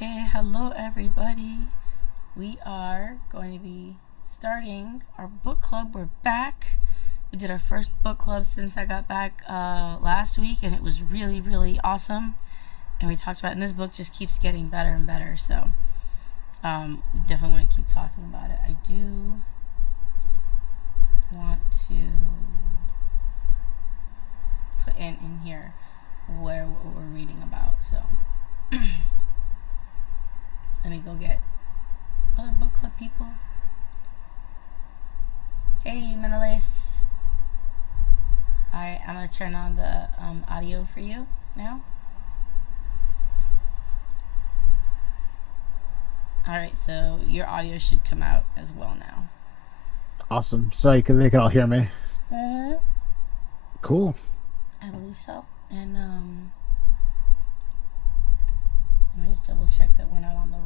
Okay, hello everybody. We are going to be starting our book club. We're back. We did our first book club since I got back last week, and it was really, really awesome. And we talked about, and this book just keeps getting better and better, so we definitely want to keep talking about it. I do want to put in here what we're reading about, so let me go get other book club people. Hey, Menelaus. Alright, I'm going to turn on the audio for you now. Alright, so your audio should come out as well now. Awesome. So they can all hear me. Mm-hmm. Cool. I believe so. And let me just double check that we're not on the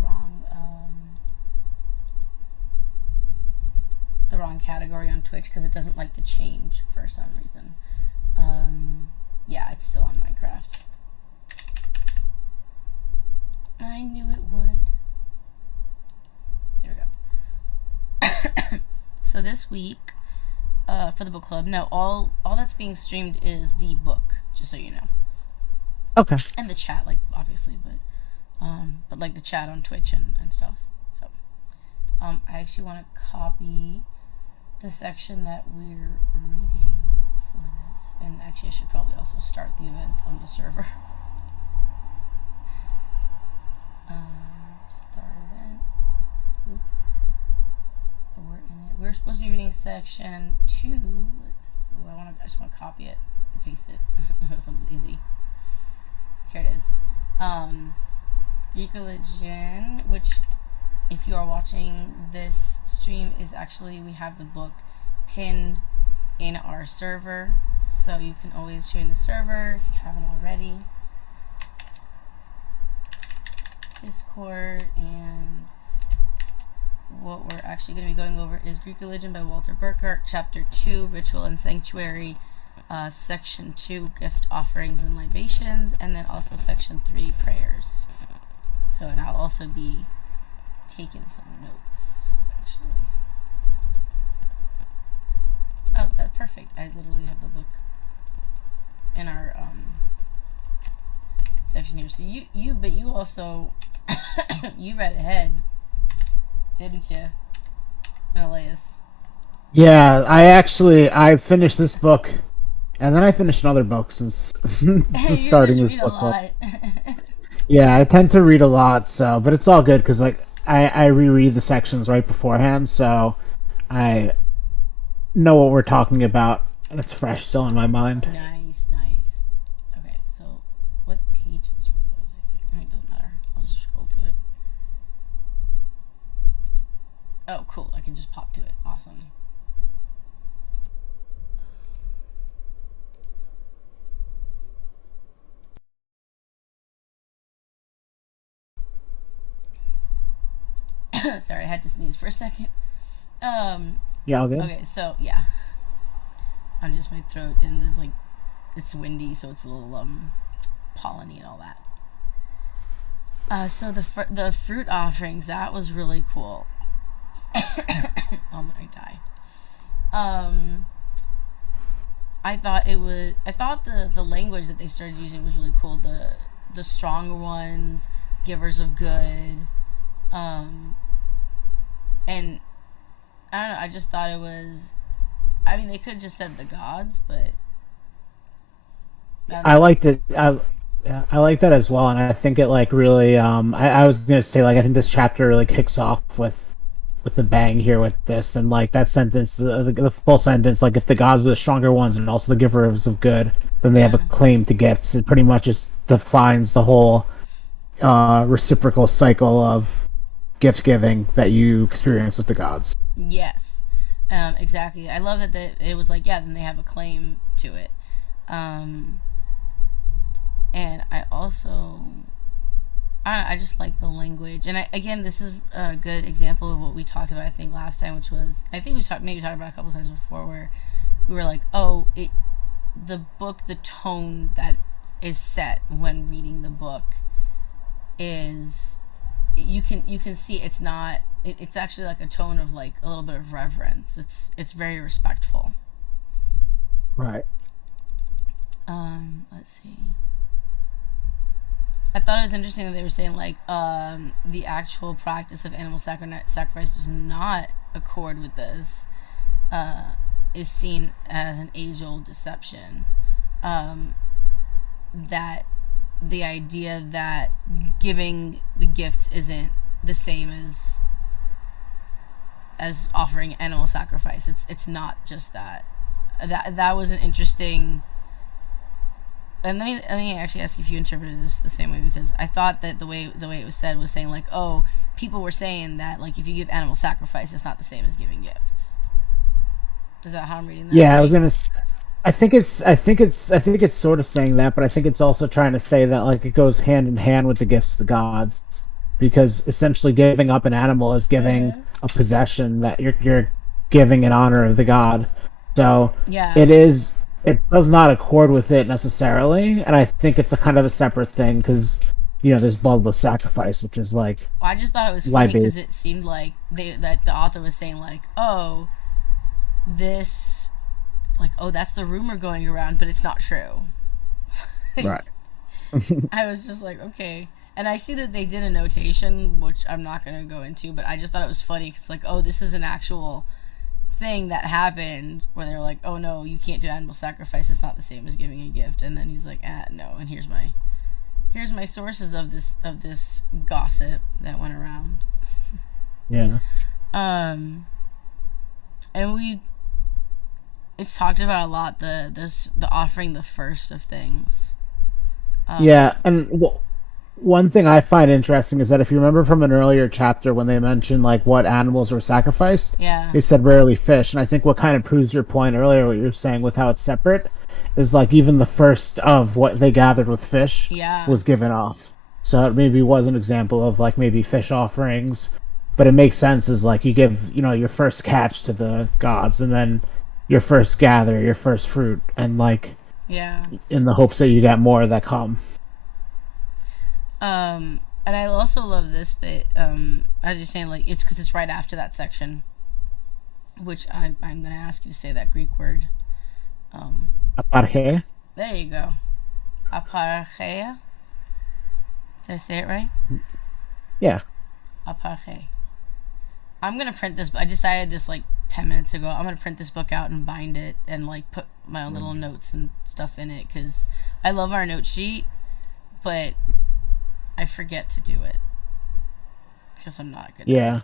wrong category on Twitch, because it doesn't like to change for some reason. Yeah, it's still on Minecraft. I knew it would. There we go. So this week, for the book club, no, all that's being streamed is the book, just so you know. Okay. And the chat, like, obviously, but like the chat on Twitch and stuff. So I actually want to copy the section that we're reading for this, and actually I should probably also start the event on the server. Start event. Oop. So we're in it. We're supposed to be reading section 2. I just want to copy it and paste it. I'm lazy. Here it is. Greek religion, which, if you are watching this stream, is actually, we have the book pinned in our server, so you can always join the server if you haven't already. Discord. And what we're actually going to be going over is Greek Religion by Walter Burkhardt, Chapter 2, Ritual and Sanctuary, Section 2, Gift Offerings and Libations, and then also Section 3, Prayers. So, and I'll also be taking some notes, actually. Oh, that's perfect. I literally have the book in our section here. So you also you read ahead, didn't you, Menelaus? Yeah, I finished this book, and then I finished another book since starting this book club. Yeah, I tend to read a lot, so but it's all good because like I reread the sections right beforehand, so I know what we're talking about, and it's fresh still in my mind. Nice, nice. Okay, so what pages were those? I think. I mean, it doesn't matter. I'll just scroll to it. Oh, cool. I can just pop to it. Awesome. Sorry, I had to sneeze for a second. Yeah, all good. Okay, so yeah, I'm just my throat, and there's like, it's windy, so it's a little polleny and all that. So the fruit offerings, that was really cool. I'm gonna die. I thought the language that they started using was really cool. The stronger ones, givers of good, and I don't know. I just thought it was. I mean, they could have just said the gods, but I liked it. I like that as well, and I think it like really. I was gonna say like I think this chapter really kicks off with a bang here with this, and like that sentence, the full sentence, like if the gods are the stronger ones and also the givers of good, then they have a claim to gifts. It pretty much just defines the whole reciprocal cycle of gift giving that you experience with the gods. yes, exactly. I love it that it was like, yeah, then they have a claim to it. And I also, I just like the language. And again, this is a good example of what we talked about, I think, last time, which was, I think we talked about a couple times before, where we were like, oh, the book, the tone that is set when reading the book is you can see it's not. It's actually like a tone of like a little bit of reverence. It's very respectful. Right. Let's see. I thought it was interesting that they were saying like the actual practice of animal sacrifice does not accord with this. Is seen as an age-old deception. That the idea that giving the gifts isn't the same as offering animal sacrifice. It's not just that. That was an interesting. And let me actually ask if you interpreted this the same way, because I thought that the way it was said was saying like, oh, people were saying that like if you give animal sacrifice, it's not the same as giving gifts. Is that how I'm reading that? Yeah, right? I think it's sort of saying that, but I think it's also trying to say that like it goes hand in hand with the gifts to the gods, because essentially giving up an animal is giving a possession that you're giving in honor of the god. So yeah, it does not accord with it necessarily, and I think it's a kind of a separate thing because there's bloodless sacrifice, which is like. Well, I just thought it was funny because it seemed like that the author was saying like, oh, this, like, oh, that's the rumor going around, but it's not true. Right. I was just like, okay. And I see that they did a notation, which I'm not going to go into, but I just thought it was funny because, like, oh, this is an actual thing that happened where they were like, oh, no, you can't do animal sacrifice. It's not the same as giving a gift. And then he's like, no. And here's my sources of this gossip that went around. Yeah. And it's talked about a lot, the offering the first of things. Yeah, and one thing I find interesting is that if you remember from an earlier chapter when they mentioned like what animals were sacrificed, they said rarely fish, and I think what kind of proves your point earlier, what you were saying with how it's separate, is like even the first of what they gathered with fish was given off. So it maybe was an example of like maybe fish offerings, but it makes sense as like you give your first catch to the gods, and then your first gather, your first fruit, and like in the hopes that you get more that come. And I also love this bit, as you're saying, like it's because it's right after that section, which I'm gonna ask you to say that Greek word. Aparche. There you go. Aparcheia. Did I say it right? Yeah. Aparche. I'm gonna print this. I decided this like 10 minutes ago. I'm gonna print this book out and bind it and like put my own little notes and stuff in it because I love our note sheet, but I forget to do it because I'm not good. Yeah.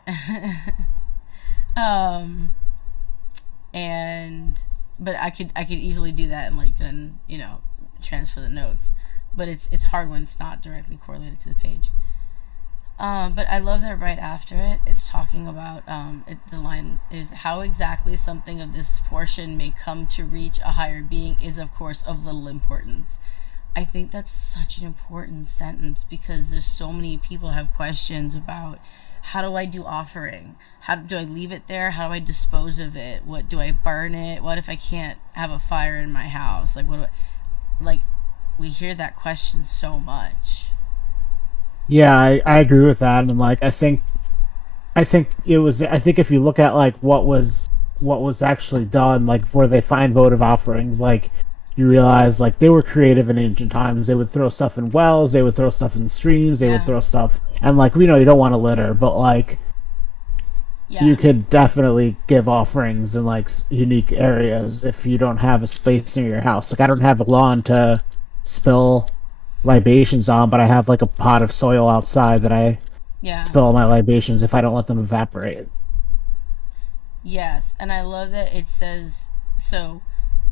But I could easily do that and like then transfer the notes, but it's hard when it's not directly correlated to the page. But I love that right after it, it's talking about the line is how exactly something of this portion may come to reach a higher being is of course of little importance. I think that's such an important sentence because there's so many people have questions about how do I do offering? How do I leave it there? How do I dispose of it? What do I burn it? What if I can't have a fire in my house? Like we hear that question so much. Yeah, I agree with that, and like I think if you look at like what was actually done, like before they find votive offerings, like you realize like they were creative in ancient times. They would throw stuff in wells, they would throw stuff in streams, they would throw stuff, and like we know you don't want to litter, but like you could definitely give offerings in like unique areas if you don't have a space near your house. Like I don't have a lawn to spill libations on, but I have like a pot of soil outside that I spill my libations if I don't let them evaporate. Yes, and I love that it says so,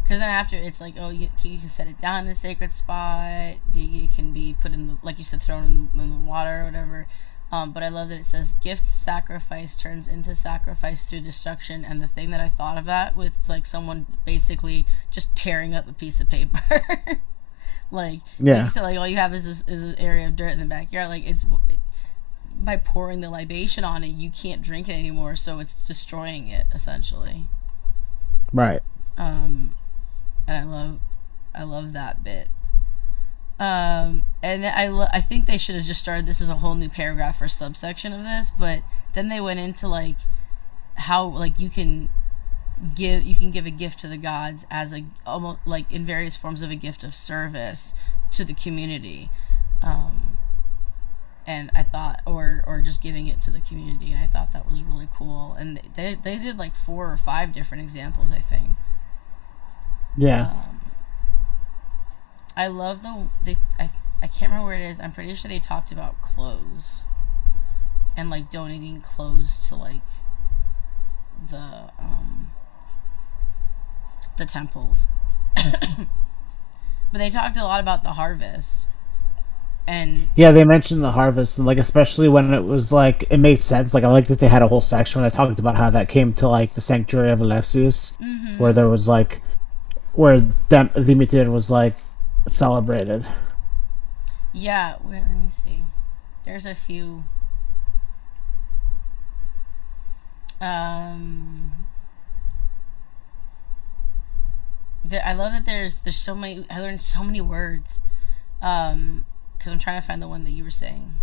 because then after it's like, oh, you can set it down in a sacred spot. It can be put in the, like you said, thrown in the water or whatever. But I love that it says gift sacrifice turns into sacrifice through destruction. And the thing that I thought of that with like someone basically just tearing up a piece of paper. Like so like all you have is this area of dirt in the backyard. Like it's by pouring the libation on it, you can't drink it anymore, so it's destroying it essentially. Right. And I love that bit. And I think they should have just started this as a whole new paragraph or subsection of this, but then they went into like how like you can give a gift to the gods as a almost like in various forms of a gift of service to the community. And I thought or just giving it to the community, and I thought that was really cool. And they did like 4 or 5 different examples, I think. Yeah. I love I can't remember where it is. I'm pretty sure they talked about clothes and like donating clothes to like the temples. But they talked a lot about the harvest. And Yeah, they mentioned the harvest, and like especially when it was like it made sense. Like I like that they had a whole section where they talked about how that came to like the sanctuary of Elysius, where there was like where Demeter was like celebrated. yeah, let me see. There's a few. Um, I love that there's so many. I learned so many words. Because I'm trying to find the one that you were saying.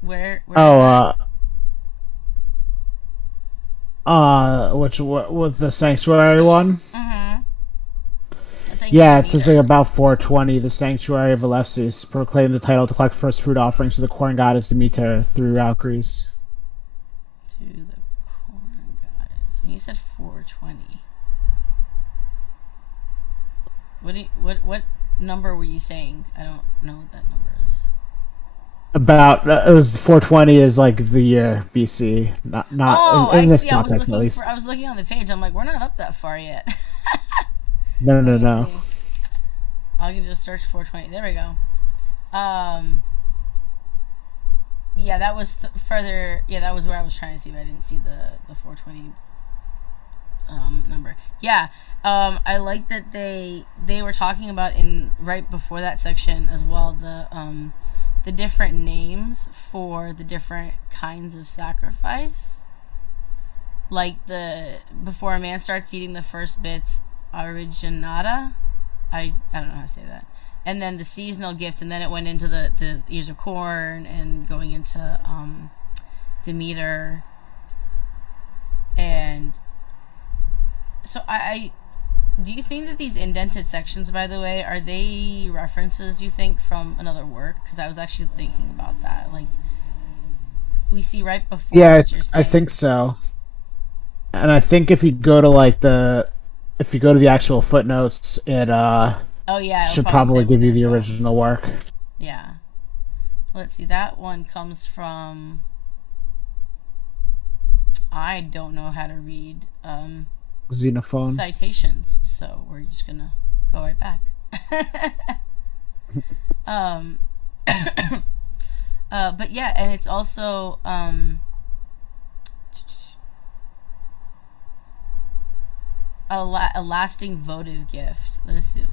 Where Oh, which was the sanctuary one? Mm-hmm. Yeah, it says like about 420, the sanctuary of Elysius proclaimed the title to collect first fruit offerings to the corn goddess Demeter throughout Greece. To the corn goddess. When you said 420, what number were you saying? I don't know what that number is. About it was 420 is like the year BC, not Oh, in I this see. context at least. I was looking on the page. I'm like, we're not up that far yet. No, Let no, me no. see. I can just search 420. There we go. Yeah, that was further. Yeah, that was where I was trying to see, but I didn't see the 420 number. Yeah. I like that they were talking about in right before that section as well the different names for the different kinds of sacrifice. Like before a man starts eating the first bits, originata. I don't know how to say that. And then the seasonal gift, and then it went into the ears of corn and going into Demeter. And so I do you think that these indented sections, by the way, are they references, do you think, from another work? Because I was actually thinking about that. Like, we see right before. Yeah, I think so. And I think if you go to the actual footnotes, it oh yeah, should probably give you the original work. Yeah. Let's see. That one comes from. I don't know how to read Xenophon citations, so we're just gonna go right back. But yeah, and it's also a lasting votive gift. Let's see.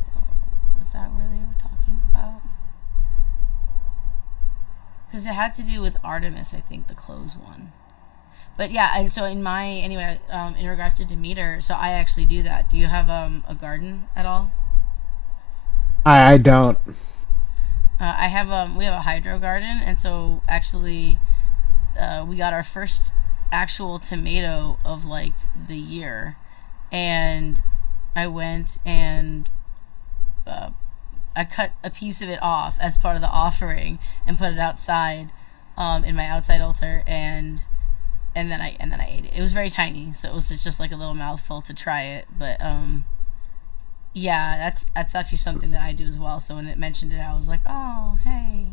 Was that where they were talking about? Because it had to do with Artemis, I think, the clothes one. But yeah, and so in regards to Demeter, so I actually do that. Do you have a garden at all? I don't. I have we have a hydro garden, and so actually, we got our first actual tomato of like the year, and I went and I cut a piece of it off as part of the offering and put it outside, in my outside altar, and then I ate it. It was very tiny, so it was just like a little mouthful to try it, but yeah, that's actually something that I do as well. So when it mentioned it, I was like, oh, hey,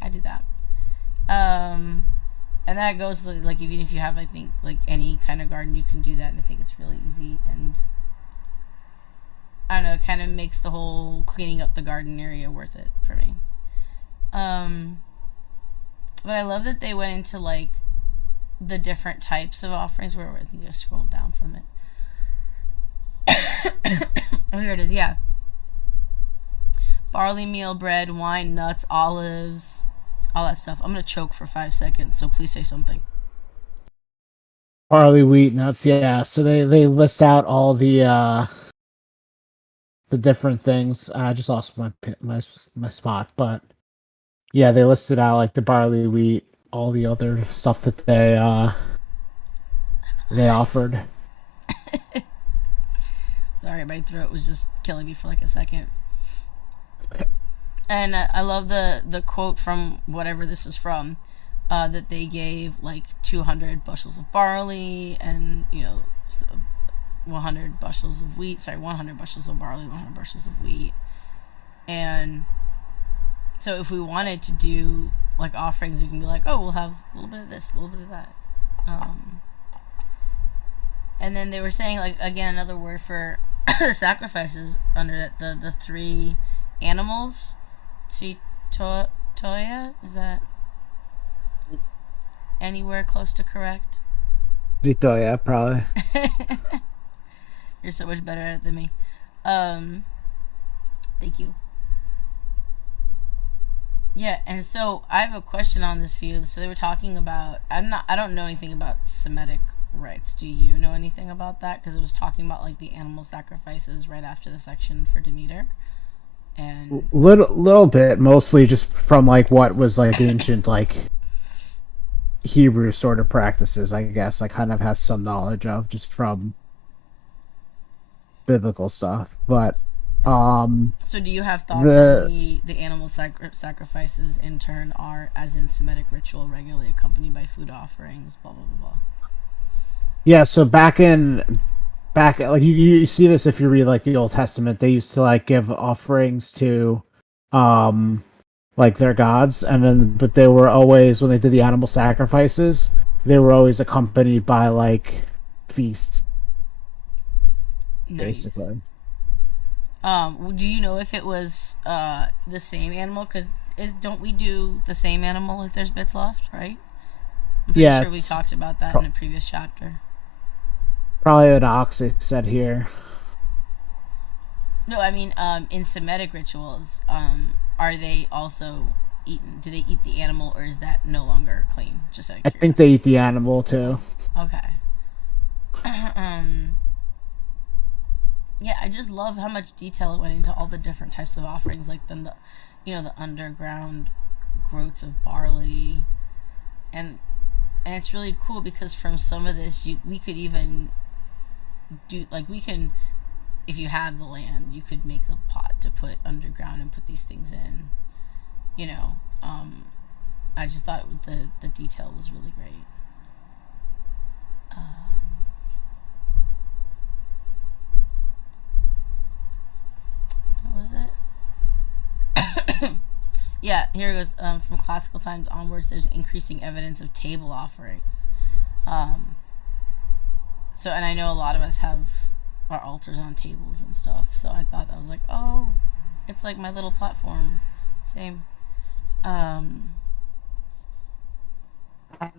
I do that. And that goes like even if you have, I think, like any kind of garden, you can do that, and I think it's really easy, and I don't know, it kind of makes the whole cleaning up the garden area worth it for me. But I love that they went into like the different types of offerings. Where I think I scrolled down from it. Oh, here it is. Yeah, barley meal, bread, wine, nuts, olives, all that stuff. I'm gonna choke for 5 seconds, so please say something. Barley, wheat, nuts. Yeah, so they list out all the the different things. I just lost my spot, but yeah, they listed out like the barley, wheat, all the other stuff that they offered. Sorry, my throat was just killing me for like a second. And I love the quote from whatever this is from, that they gave like 200 bushels of barley and 100 bushels of wheat. Sorry, 100 bushels of barley, 100 bushels of wheat. And so if we wanted to do like offerings, we can be like, oh, we'll have a little bit of this, a little bit of that. And then they were saying, like, again, another word for sacrifices under the three animals. Toya? Is that anywhere close to correct? Vitoya, probably. You're so much better at it than me. Thank you. Yeah, and so I have a question on this view. So they were talking about, I don't know anything about Semitic rites. Do you know anything about that? Because it was talking about like the animal sacrifices right after the section for Demeter. And little bit, mostly just from like what was like ancient like Hebrew sort of practices, I guess. I kind of have some knowledge of just from biblical stuff, but so do you have thoughts on the animal sacrifices in turn are, as in Semitic ritual, regularly accompanied by food offerings, blah blah blah blah? Yeah, so back like you see this if you read like the Old Testament. They used to like give offerings to like their gods, and then but they were always, when they did the animal sacrifices, they were always accompanied by like feasts. Nice. Basically. Do you know if it was the same animal? Because don't we do the same animal if there's bits left, right? I'm pretty sure we talked about that in a previous chapter. Probably an ox, they said here. No, I mean, in Semitic rituals, are they also eaten? Do they eat the animal, or is that no longer clean? Just out of curiosity. I think they eat the animal too. Okay. Yeah, I just love how much detail it went into all the different types of offerings, like then the underground groats of barley, and it's really cool because from some of this we could even do, like, we can, if you have the land, you could make a pot to put underground and put these things in. I just thought the detail was really great. What was it? Yeah, here it goes. From classical times onwards, there's increasing evidence of table offerings. So, and I know a lot of us have our altars on tables and stuff, so I thought that was like, oh, it's like my little platform. Same.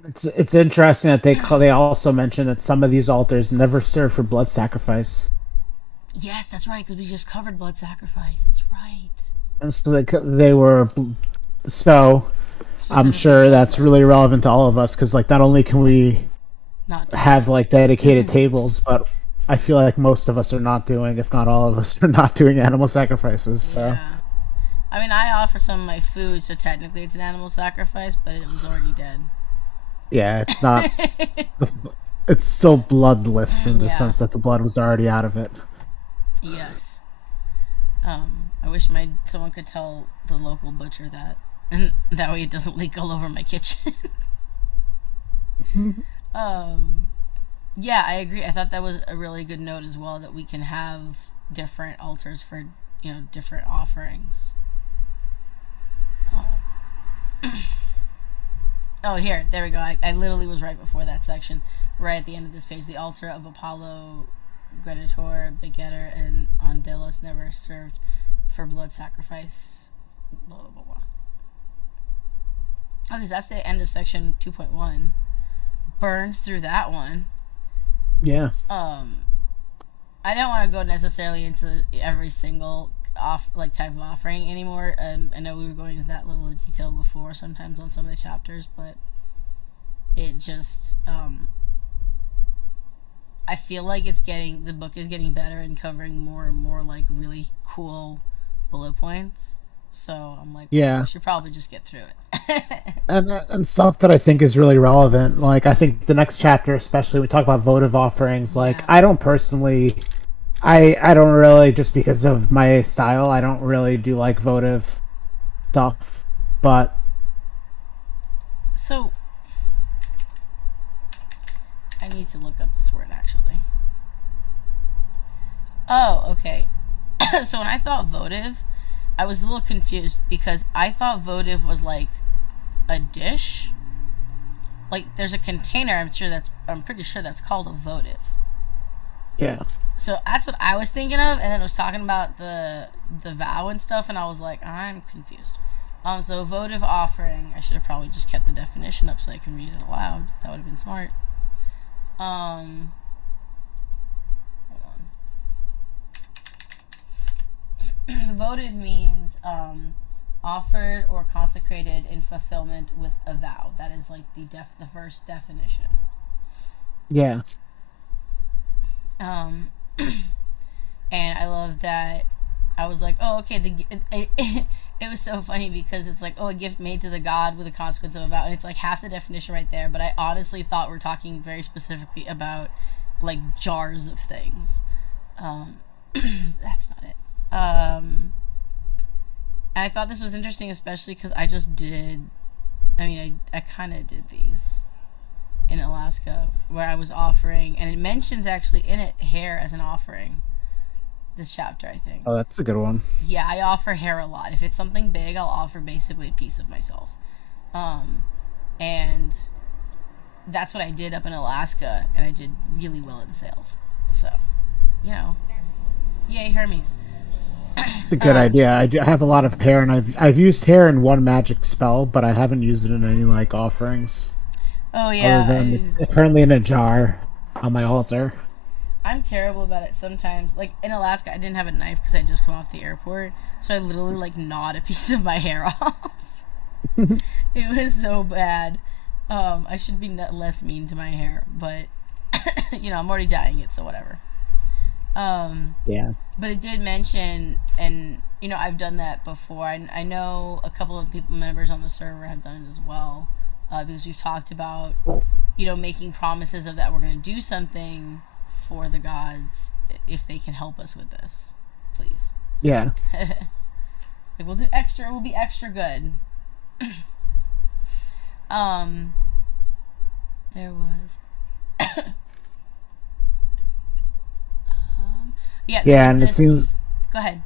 It's interesting that they also mention that some of these altars never serve for blood sacrifice. Yes, that's right, because we just covered blood sacrifice. That's right. And so they were, so I'm sure that's really relevant to all of us, because like not only can we have like dedicated tables, but I feel like most of us are not doing, if not all of us, are not doing animal sacrifices. So. Yeah. I mean, I offer some of my food, so technically it's an animal sacrifice, but it was already dead. Yeah, it's not. It's still bloodless in the sense that the blood was already out of it. Yes. I wish someone could tell the local butcher that, and that way it doesn't leak all over my kitchen. Yeah, I agree. I thought that was a really good note as well, that we can have different altars for different offerings. Oh, here, there we go. I literally was right before that section, right at the end of this page. The altar of Apollo, Greditor, Begetter, and on Delos never served for blood sacrifice. Blah, blah, blah. Okay, so that's the end of section 2.1. Burned through that one. Yeah. I don't want to go necessarily into every single type of offering anymore. I know we were going into that level of detail before, sometimes on some of the chapters, but it just I feel like the book is getting better and covering more and more like really cool bullet points. So I'm like, oh, I Yeah. should probably just get through it. And stuff that I think is really relevant. Like I think the next chapter, especially we talk about votive offerings. Like Yeah. I don't personally, I don't really, just because of my style, I don't really do like votive stuff. But So I need to look up this word actually. Oh, okay. So when I thought votive, I was a little confused because I thought votive was like a dish. Like there's a container. I'm pretty sure that's called a votive. yeah, So that's what I was thinking of, and then it was talking about the vow and stuff, and I was like, I'm confused. So votive offering. I should have probably just kept the definition up so I can read it aloud. That would have been smart. Hold on. Votive means offered or consecrated in fulfillment with a vow. That is like the first definition. yeah, Um, and I love that. I was like, oh, okay. It was so funny because it's like, oh, a gift made to the god with a consequence of a vow, and it's like half the definition right there. But I honestly thought we're talking very specifically about like jars of things. That's not it. I thought this was interesting, especially because I just did. I mean, I kind of did these in Alaska where I was offering, and it mentions actually in it hair as an offering. This chapter, I think. oh, that's a good one. Yeah, I offer hair a lot. If it's something big, I'll offer basically a piece of myself. And that's what I did up in Alaska, and I did really well in sales. So, you know, yay Hermes. It's a good idea. I have a lot of hair, and I've used hair in one magic spell, but I haven't used it in any like offerings. Oh Other yeah, than it's currently in a jar on my altar. I'm terrible about it sometimes. Like in Alaska, I didn't have a knife because I just come off the airport, so I literally like gnawed a piece of my hair off. It was so bad. I should be less mean to my hair, but I'm already dyeing it, so whatever. Yeah. But it did mention, and I've done that before. I know a couple of members on the server have done it as well, because we've talked about, making promises of that we're going to do something for the gods if they can help us with this, please. Yeah. Like we'll do extra. We'll be extra good. There was. Yeah, and it seems. Go ahead.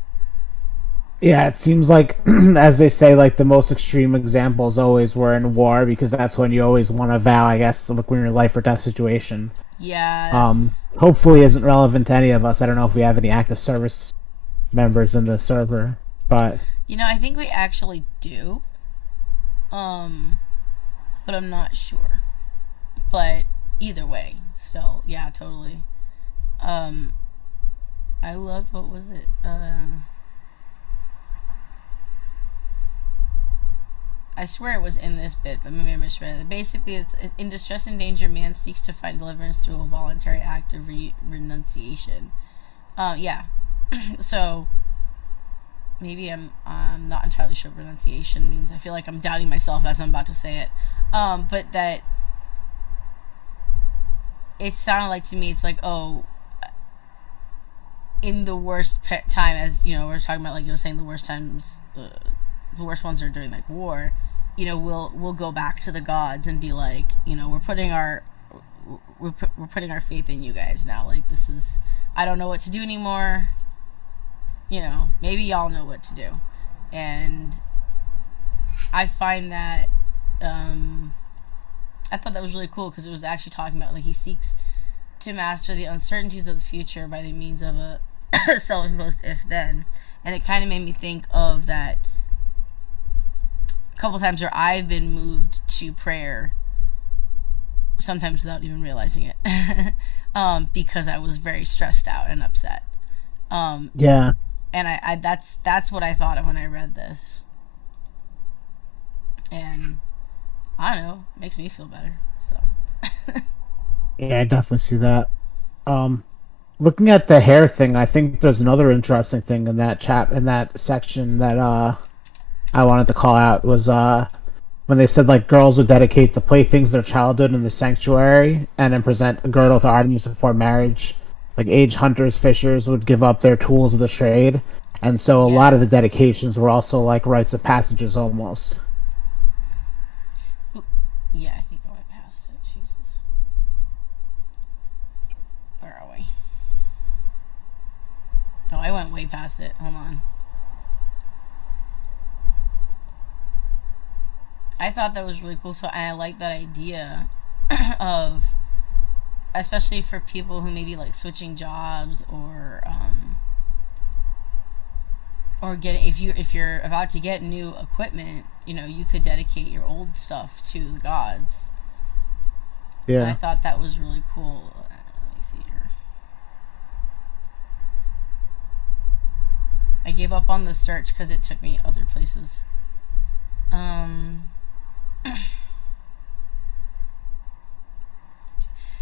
Yeah, it seems like, as they say, like the most extreme examples always were in war, because that's when you always want to vow, I guess, like when you're in a life or death situation. Yeah. Hopefully isn't relevant to any of us. I don't know if we have any active service members in the server, but I think we actually do. But I'm not sure. But either way, still, yeah, totally. I loved, what was it? I swear it was in this bit, but maybe I misread it. Basically, it's in distress and danger, man seeks to find deliverance through a voluntary act of renunciation. Yeah. So maybe I'm not entirely sure what renunciation means. I feel like I'm doubting myself as I'm about to say it. But that it sounded like to me, it's like, oh, in the worst time, as we're talking about, like you were saying, the worst times, the worst ones are during like war. We'll go back to the gods and be like, we're putting our faith in you guys now. Like, this is, I don't know what to do anymore. Maybe y'all know what to do. And I find that I thought that was really cool because it was actually talking about, like, he seeks to master the uncertainties of the future by the means of a self-imposed if-then. And it kind of made me think of that a couple times where I've been moved to prayer, sometimes without even realizing it, because I was very stressed out and upset. yeah. And I that's what I thought of when I read this. And I don't know, it makes me feel better. So Yeah, I definitely see that. Looking at the hair thing, I think there's another interesting thing in that section that I wanted to call out was when they said like girls would dedicate the playthings of their childhood in the sanctuary and then present a girdle to Artemis before marriage. Like age hunters, fishers would give up their tools of the trade, and so a lot of the Yes. dedications were also like rites of passages almost. Ooh, yeah, I think I went past it. Jesus. Where are we? Oh, I went way past it. Hold on. I thought that was really cool too, and I like that idea of, especially for people who may be like switching jobs or get if you're about to get new equipment, you could dedicate your old stuff to the gods. And I Yeah. thought that was really cool. Let me see here. I gave up on the search because it took me other places. Um,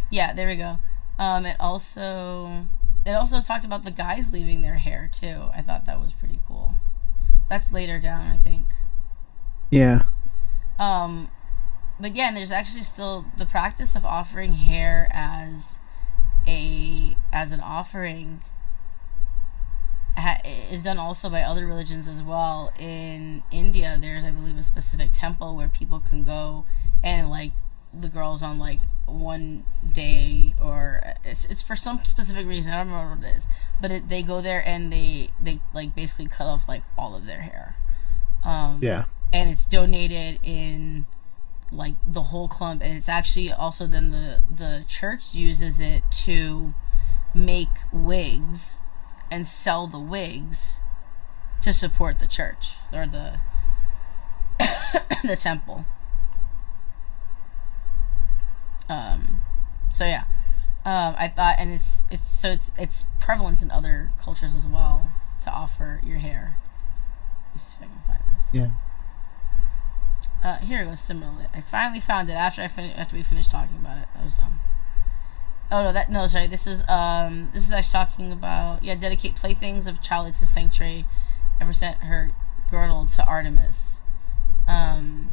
yeah, there we go. It also talked about the guys leaving their hair too. I thought that was pretty cool. That's later down, I think. Yeah. Um, but yeah, and there's actually still the practice of offering hair as an offering is done also by other religions as well. In India, there's, I believe, a specific temple where people can go and like the girls on like one day, or it's for some specific reason. I don't remember what it is, but they go there and they like basically cut off like all of their hair, um, Yeah. and it's donated in like the whole clump, and it's actually also then the church uses it to make wigs and sell the wigs to support the church or the temple. Um, so yeah, I thought, and it's prevalent in other cultures as well to offer your hair. Let's see if I can find this. Yeah. Here it goes. Similarly, I finally found it after we finished talking about it. That was dumb. Oh no, sorry. This is actually talking about, yeah, dedicate playthings of childhood to the sanctuary and present her girdle to Artemis. And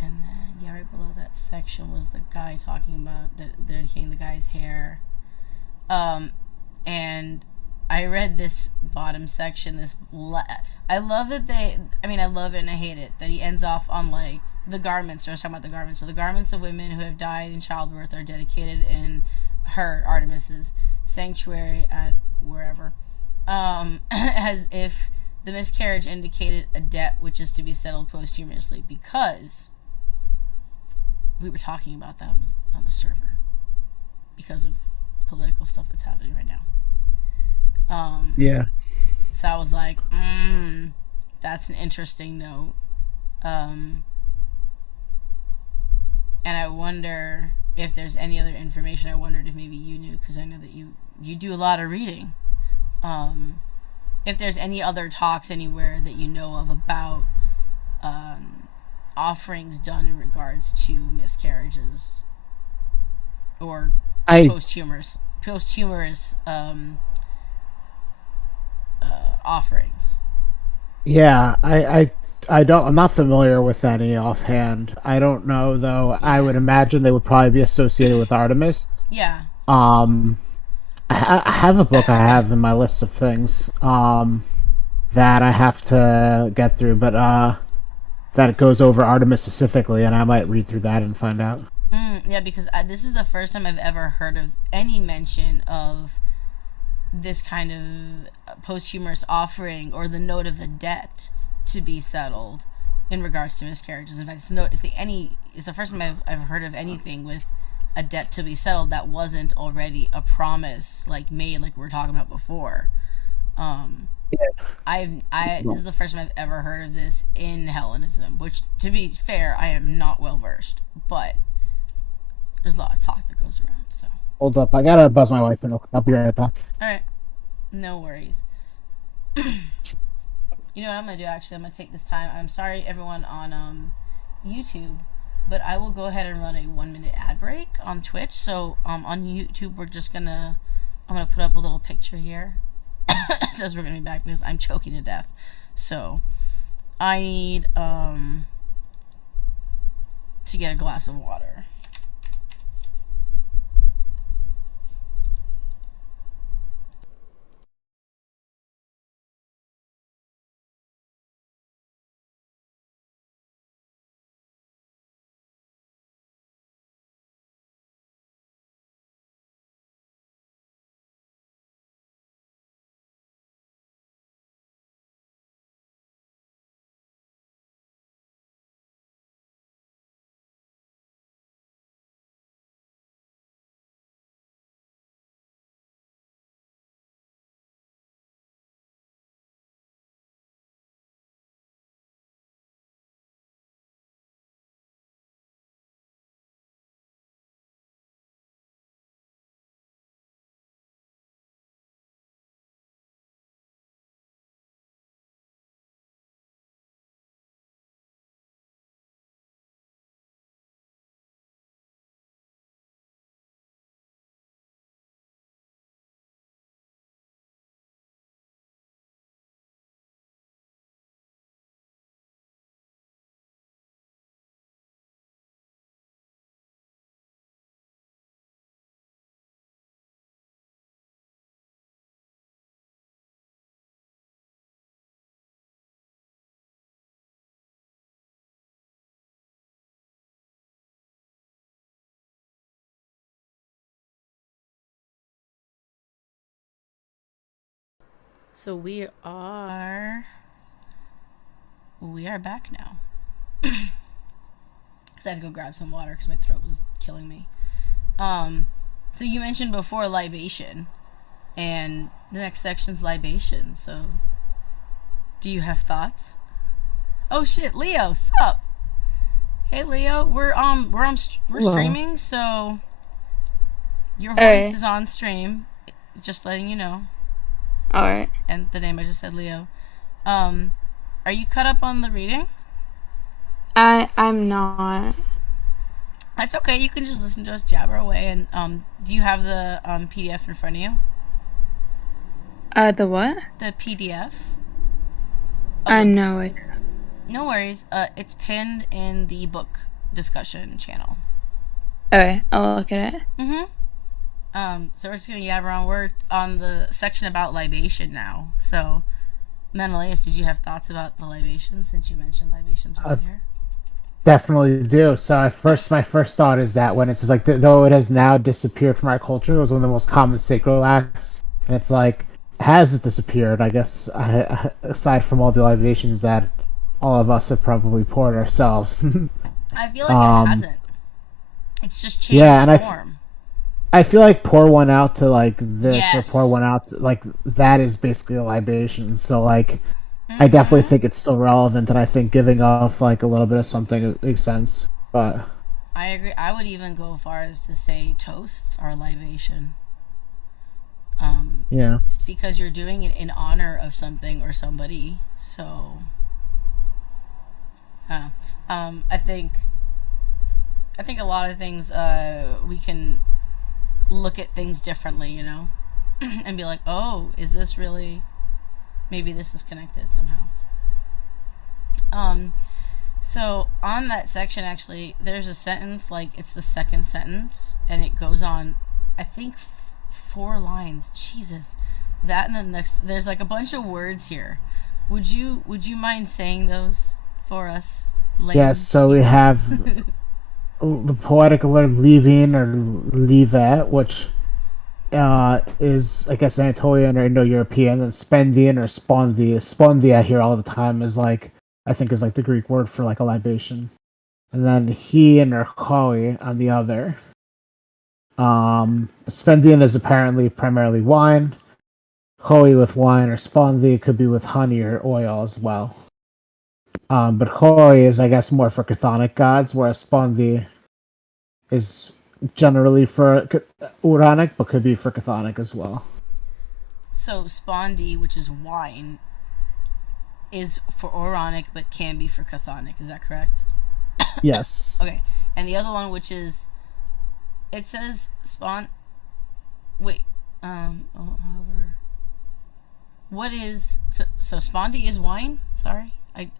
then, yeah, right below that section was the guy talking about dedicating the guy's hair. And I read this bottom section. I love that I love it and I hate it that he ends off on like the garments. I was talking about the garments. So the garments of women who have died in childbirth are dedicated in her Artemis's sanctuary at wherever, as if the miscarriage indicated a debt which is to be settled posthumously, because we were talking about that on the server because of political stuff that's happening right now. Yeah. So I was like, that's an interesting note. And I wonder if there's any other information. I wondered if maybe you knew, because I know that you do a lot of reading. If there's any other talks anywhere that you know of about offerings done in regards to miscarriages or I posthumous offerings. Yeah, I don't. I'm not familiar with any offhand. I don't know though. I Yeah, would imagine they would probably be associated with Artemis. yeah, Um, I have a book I have in my list of things that I have to get through, but that it goes over Artemis specifically, and I might read through that and find out. yeah. Because this is the first time I've ever heard of any mention of this kind of posthumous offering or the note of a debt to be settled in regards to miscarriages. In fact, it's the first time I've heard of anything with a debt to be settled that wasn't already a promise like made, like we were talking about before. Um, this is the first time I've ever heard of this in Hellenism, which, to be fair, I am not well versed, but there's a lot of talk that goes around. So, Hold up, I gotta buzz my wife and I'll be right back. all right, no worries. You know what I'm gonna do? Actually, I'm gonna take this time. I'm sorry, everyone on YouTube. but I will go ahead and run a 1-minute ad break on Twitch. So on YouTube, I'm gonna put up a little picture here. It says we're gonna be back because I'm choking to death. So I need to get a glass of water. So we are back now. Cause I had to go grab some water because my throat was killing me. So you mentioned before libation, and the next section's libation. So, do you have thoughts? Oh shit, Leo, sup? Hey Leo, we're streaming, so your voice is on stream. Just letting you know. Alright. And the name I just said, Leo. Are you caught up on the reading? I'm not. That's okay. You can just listen to us jabber away. And do you have the PDF in front of you? The what? The PDF. No. No worries. It's pinned in the book discussion channel. Okay, I'll look at it. So we're just gonna jabber on. We're on the section about libation now. So, Menelaus, did you have thoughts about the libations since you mentioned libations earlier? Definitely do. So my first thought is that when it says like though it has now disappeared from our culture, it was one of the most common sacred acts, and it's like has it disappeared? I guess aside from all the libations that all of us have probably poured ourselves. I feel like it hasn't. It's just changed form. I feel like pour one out to like this yes. or pour one out to, like that is basically a libation. So like I definitely think it's still relevant, and I think giving off like a little bit of something makes sense. But I agree. I would even go as far as to say toasts are libation. Yeah. Because you're doing it in honor of something or somebody. So I think a lot of things we can look at things differently, you know, and be like, oh, is this really, maybe this is connected somehow. So on that section, actually, there's a sentence, like it's the second sentence, and it goes on, I think 4 lines. Jesus, that and the next, there's like a bunch of words here. Would you mind saying those for us? Yes, so we have the poetic word leaving or leave, which is, I guess, Anatolian or Indo-European, and spendian or spondia. Spondia I hear all the time is like, I think is like the Greek word for like a libation. And then hein or choi on the other. Spendian is apparently primarily wine. Choi with wine or spondi could be with honey or oil as well. But choi is, I guess, more for chthonic gods, whereas spondi is generally for Uranic, but could be for chthonic as well. So spondi, which is wine, is for Uranic, but can be for chthonic. Is that correct? Yes. Okay, and the other one, which is, it says spawn. Wait, over. What is so spondy is wine? Sorry, I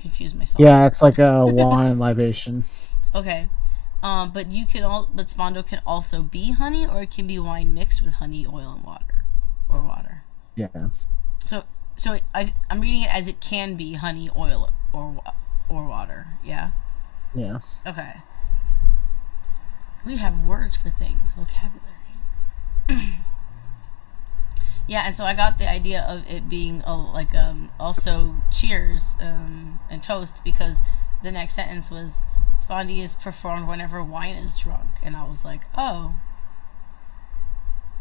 confused myself. Yeah, it's like a wine libation. Okay, but you can but spondo can also be honey, or it can be wine mixed with honey, oil, and water, or water. Yeah. So I'm reading it as it can be honey, oil, or water. Yeah. Yeah. Okay. We have words for things, vocabulary. Yeah, and so I got the idea of it being also cheers and toast, because the next sentence was spondy is performed whenever wine is drunk, and I was like, oh,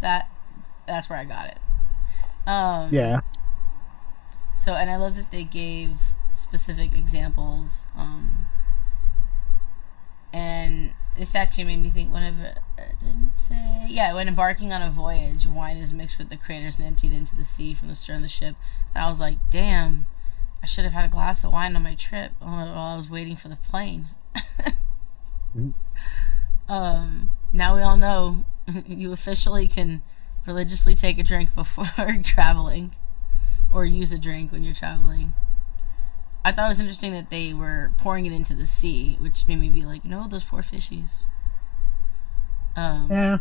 that's where I got it. Yeah. So, and I love that they gave specific examples, and this actually made me think, whenever it didn't say, yeah, when embarking on a voyage, wine is mixed with the craters and emptied into the sea from the stern of the ship. And I was like, damn, I should have had a glass of wine on my trip while I was waiting for the plane. Now we all know you officially can religiously take a drink before traveling, or use a drink when you're traveling. I thought it was interesting that they were pouring it into the sea, which made me be like, no, those poor fishies. Yeah.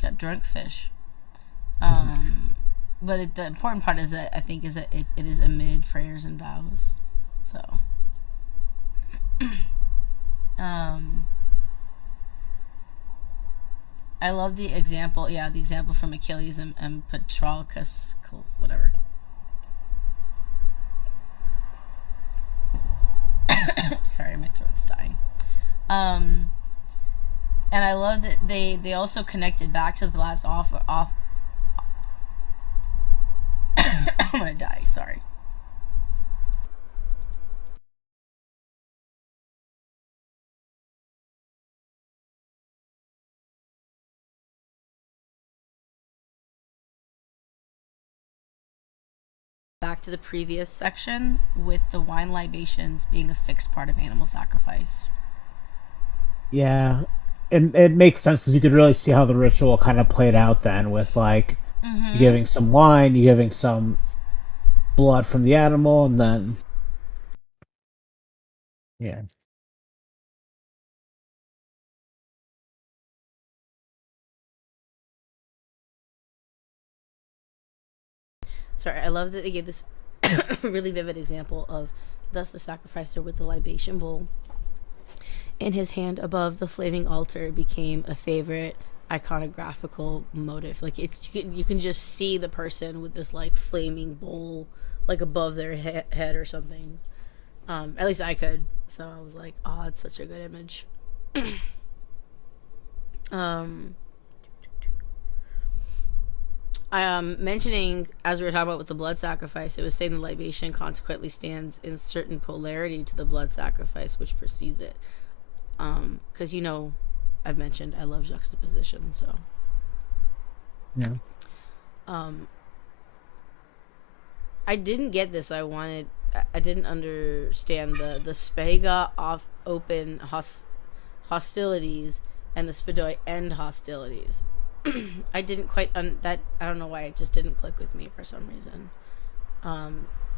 Got drunk fish. But the important part is that it is amid prayers and vows. So, I love the example. Yeah, the example from Achilles and Patroclus, whatever. Sorry, my throat's dying. And I love that they also connected back to the last off. I'm gonna die. Sorry. Back to the previous section with the wine libations being a fixed part of animal sacrifice. Yeah. It makes sense because you could really see how the ritual kind of played out then, with like you giving some wine, you giving some blood from the animal, and then yeah. Sorry, I love that they gave this really vivid example of, thus the sacrificer with the libation bowl in his hand above the flaming altar became a favorite iconographical motif. Like, it's you can just see the person with this like flaming bowl like above their head or something. At least I could. So I was like, oh, it's such a good image. Mentioning, as we were talking about with the blood sacrifice, it was saying the libation consequently stands in certain polarity to the blood sacrifice which precedes it. Because I've mentioned I love juxtaposition, so Yeah. I didn't get this. I didn't understand the Spega off open hostilities and the Spidoi end hostilities. I didn't quite that. I don't know why it just didn't click with me for some reason.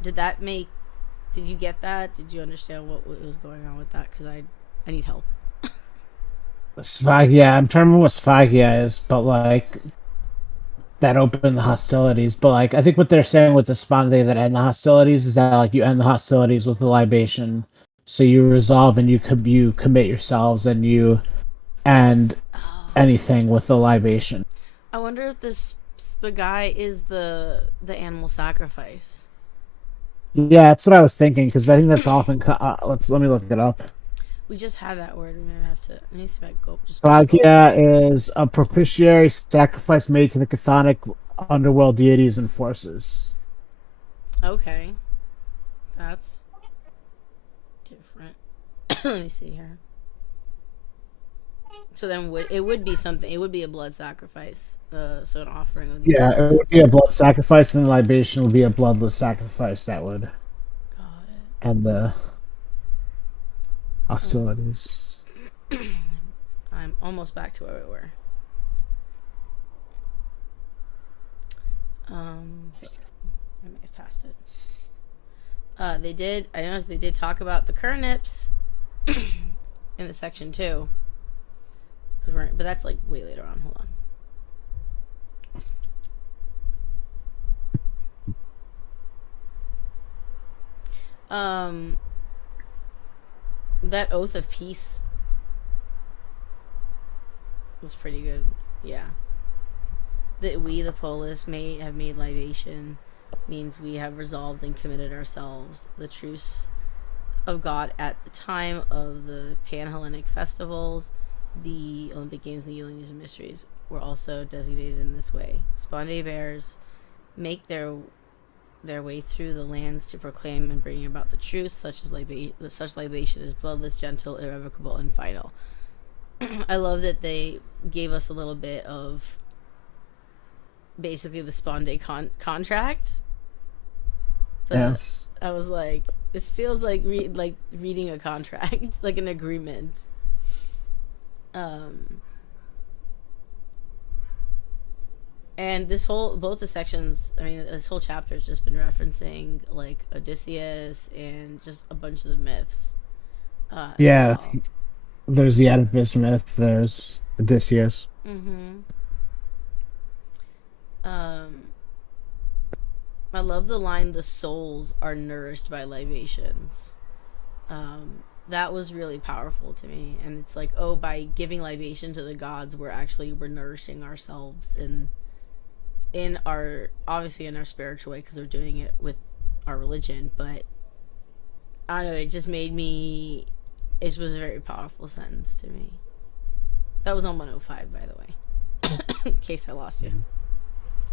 Did you get that? Did you understand what was going on with that? Because I need help. Sphagia, I'm trying to remember what Sphagia is, but like that open the hostilities. But like I think what they're saying with the sponde that end the hostilities is that like you end the hostilities with the libation, so you resolve and you commit yourselves and you end anything with the libation. I wonder if this Spagai is the animal sacrifice. Yeah, that's what I was thinking, because I think that's often. Let me look it up. We just had that word. We're gonna have to. Let me see if I go. Spagia is a propitiatory sacrifice made to the chthonic underworld deities and forces. Okay, that's different. Let me see here. So then it would be something. It would be a blood sacrifice. So an offering of the. Yeah, it would be a blood sacrifice, and the libation would be a bloodless sacrifice. That would. Got it. And the. Hostilities. I'm almost back to where we were. I may have passed it. They did. I noticed they did talk about the turnips in the section too. But that's like way later on. Hold on. That oath of peace was pretty good. Yeah. That we, the polis, may have made libation means we have resolved and committed ourselves. The truce of God at the time of the Pan-Hellenic festivals, the Olympic Games, and the Elysian Mysteries were also designated in this way. Sponde bears make their way through the lands to proclaim and bring about the truce, such libation is bloodless, gentle, irrevocable, and final. I love that they gave us a little bit of basically the Sponde contract. Yes. I was like, this feels like reading a contract. It's like an agreement. And both the sections, I mean, this whole chapter has just been referencing like Odysseus and just a bunch of the myths. Yeah, there's the Oedipus myth. There's Odysseus. Mm-hmm. I love the line, "The souls are nourished by libations." That was really powerful to me, and it's like, oh, by giving libation to the gods, we're nourishing ourselves in our spiritual way, because we're doing it with our religion. But I don't know, it just made me. It was a very powerful sentence to me. That was on 105, by the way, in case I lost you.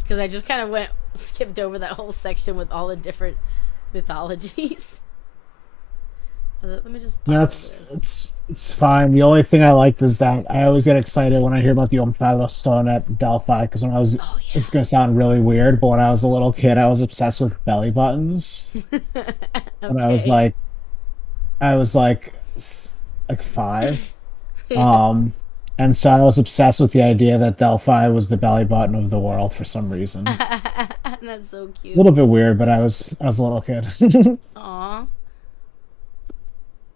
Because I just kind of skipped over that whole section with all the different mythologies. Let me just. No, it's fine. The only thing I liked is that I always get excited when I hear about the Omphalo stone at Delphi, because when I was, it's gonna sound really weird, but when I was a little kid, I was obsessed with belly buttons. Okay. And I was like 5. And so I was obsessed with the idea that Delphi was the belly button of the world for some reason. That's so cute. A little bit weird, but I was a little kid. Aww.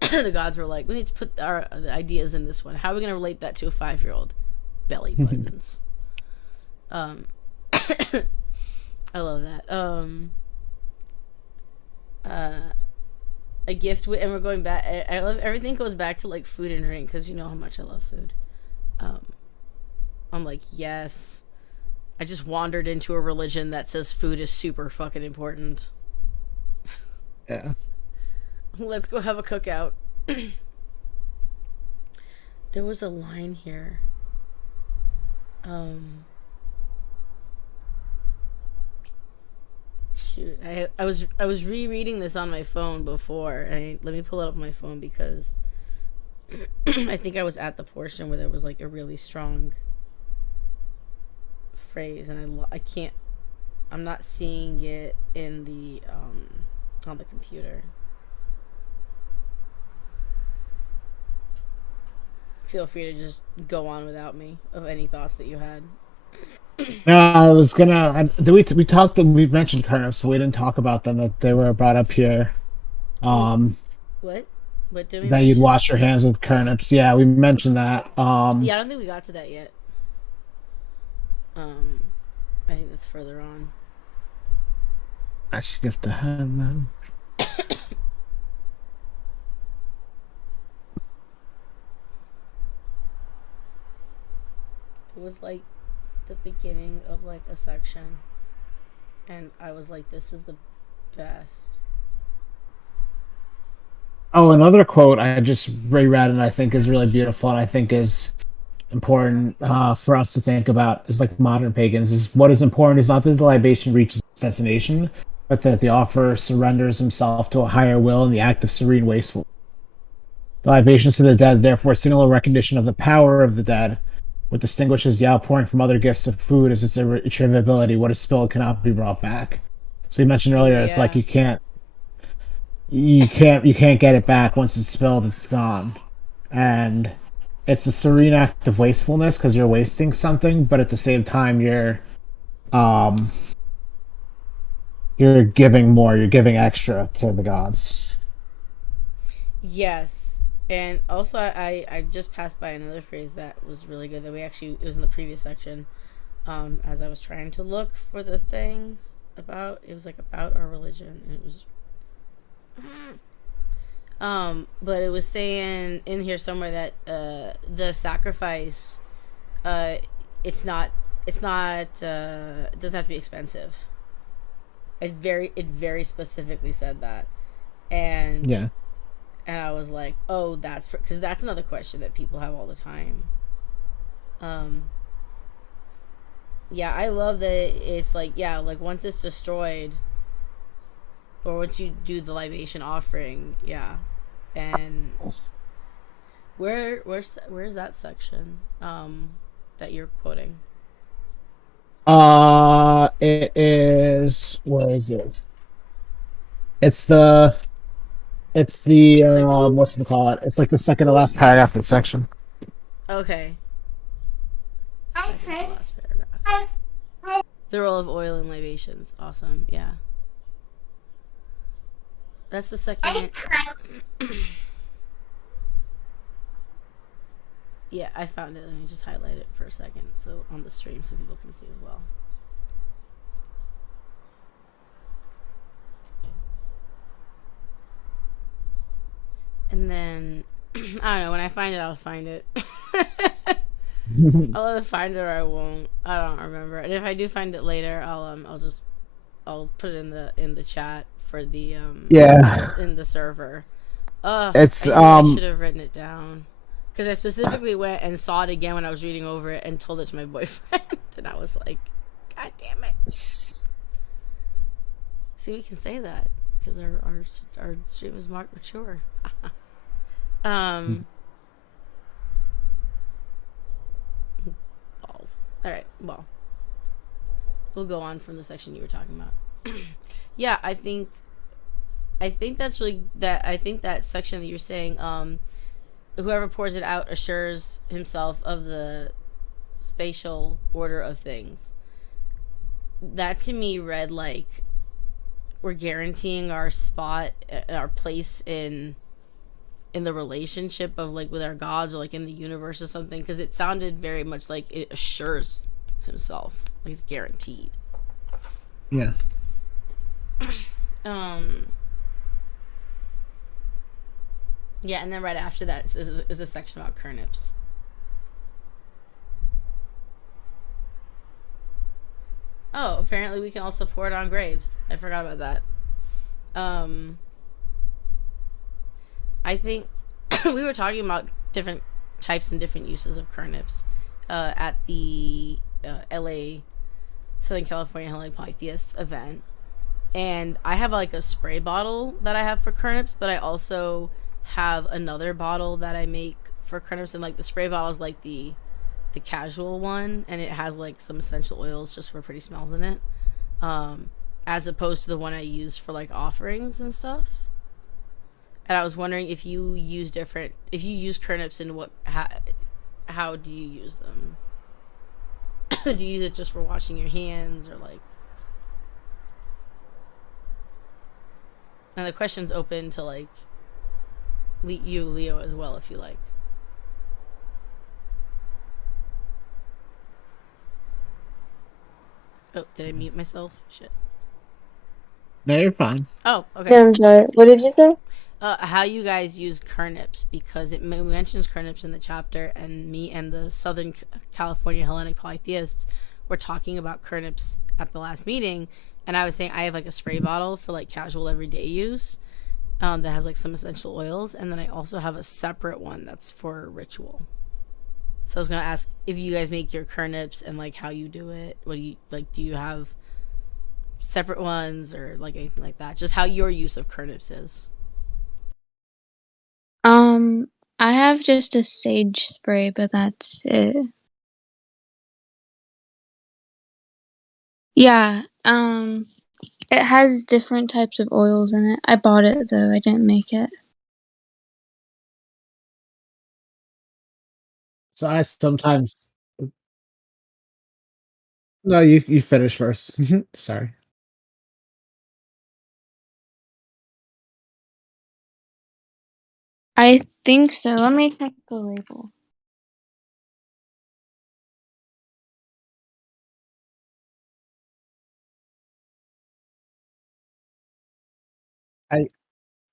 The gods were like, we need to put our ideas in this one. How are we going to relate that to a 5-year-old? Belly buttons. I love that. A gift, and we're going back. I love everything goes back to like food and drink, because you know how much I love food. I'm like, yes. I just wandered into a religion that says food is super fucking important. Yeah. Let's go have a cookout. There was a line here. Shoot, I was rereading this on my phone before. Let me pull it up on my phone, because I think I was at the portion where there was like a really strong phrase, and I'm not seeing it in the on the computer. Feel free to just go on without me of any thoughts that you had. No, I was gonna. We talked. We mentioned turnips, but we didn't talk about them. That they were brought up here. What? What did we? That you'd wash your hands with turnips. Yeah, we mentioned that. Yeah, I don't think we got to that yet. I think that's further on. I skipped ahead then. It was like the beginning of like a section, and I was like, this is the best. Oh, another quote I just reread and I think is really beautiful, and I think is important for us to think about is like modern pagans. Is what is important is not that the libation reaches its destination, but that the offerer surrenders himself to a higher will in the act of serene wastefulness. The libations to the dead therefore signal a recognition of the power of the dead. What distinguishes the outpouring from other gifts of food is its irretrievability. What is spilled cannot be brought back. So you mentioned earlier, it's like you can't. you can't get it back. Once it's spilled, it's gone, and it's a serene act of wastefulness because you're wasting something, but at the same time um you're giving more, you're giving extra to the gods. Yes. And also, I just passed by another phrase that was really good that it was in the previous section. As I was trying to look for the thing it was like about our religion, and it was, but it was saying in here somewhere that, the sacrifice, uh, it doesn't have to be expensive. It very specifically said that. And Yeah. I was like, oh, because that's another question that people have all the time. Um, yeah, I love that it's like, yeah, like once it's destroyed, or once you do the libation offering, yeah, and where's that section, that you're quoting? It is. Where is it? It's the. It's the what you call it? It's like the second to last paragraph of the section. Okay, second to last paragraph. The role of oil in libations. Awesome. Yeah, that's the second. Yeah, I found it. Let me just highlight it for a second, so on the stream, so people can see as well. And then I don't know. When I find it, I'll find it. I'll either find it or I won't. I don't remember. And if I do find it later, I'll put it in the chat for the Yeah. in the server. It's I should have written it down, because I specifically went and saw it again when I was reading over it and told it to my boyfriend, and I was like, God damn it! See, we can say that because our stream is marked mature. Balls. All right. Well, we'll go on from the section you were talking about. Yeah, I think that's really that. I think that section that you're saying, whoever pours it out assures himself of the spatial order of things. That to me read like we're guaranteeing our spot, our place in the relationship of like with our gods, or like in the universe or something, because it sounded very much like it assures himself, like it's guaranteed. Yeah. Yeah, and then right after that is the section about turnips. Oh, apparently we can also pour it on graves. I forgot about that. I think we were talking about different types and different uses of turnips at the LA Southern California Hellenic Polytheists event. And I have like a spray bottle that I have for turnips, but I also have another bottle that I make for turnips, and like the spray bottle is like the casual one, and it has like some essential oils just for pretty smells in it, as opposed to the one I use for like offerings and stuff. And I was wondering if you use turnips, and how do you use them? Do you use it just for washing your hands, or like? And the question's open to like you, Leo, as well, if you like. Oh, did I mute myself? Shit. No, you're fine. Oh, okay. No, I'm sorry. What did you say? How you guys use turnips, because it mentions turnips in the chapter, and me and the Southern California Hellenic Polytheists were talking about turnips at the last meeting, and I was saying I have like a spray bottle for like casual everyday use, that has like some essential oils, and then I also have a separate one that's for ritual. So I was gonna ask if you guys make your turnips and like how you do it. What do you like? Do you have separate ones or like anything like that? Just how your use of turnips is. I have just a sage spray, but that's it. Yeah, It has different types of oils in it. I bought it though, I didn't make it. So I sometimes no, you finish first. Sorry. I think so. Let me check the label. I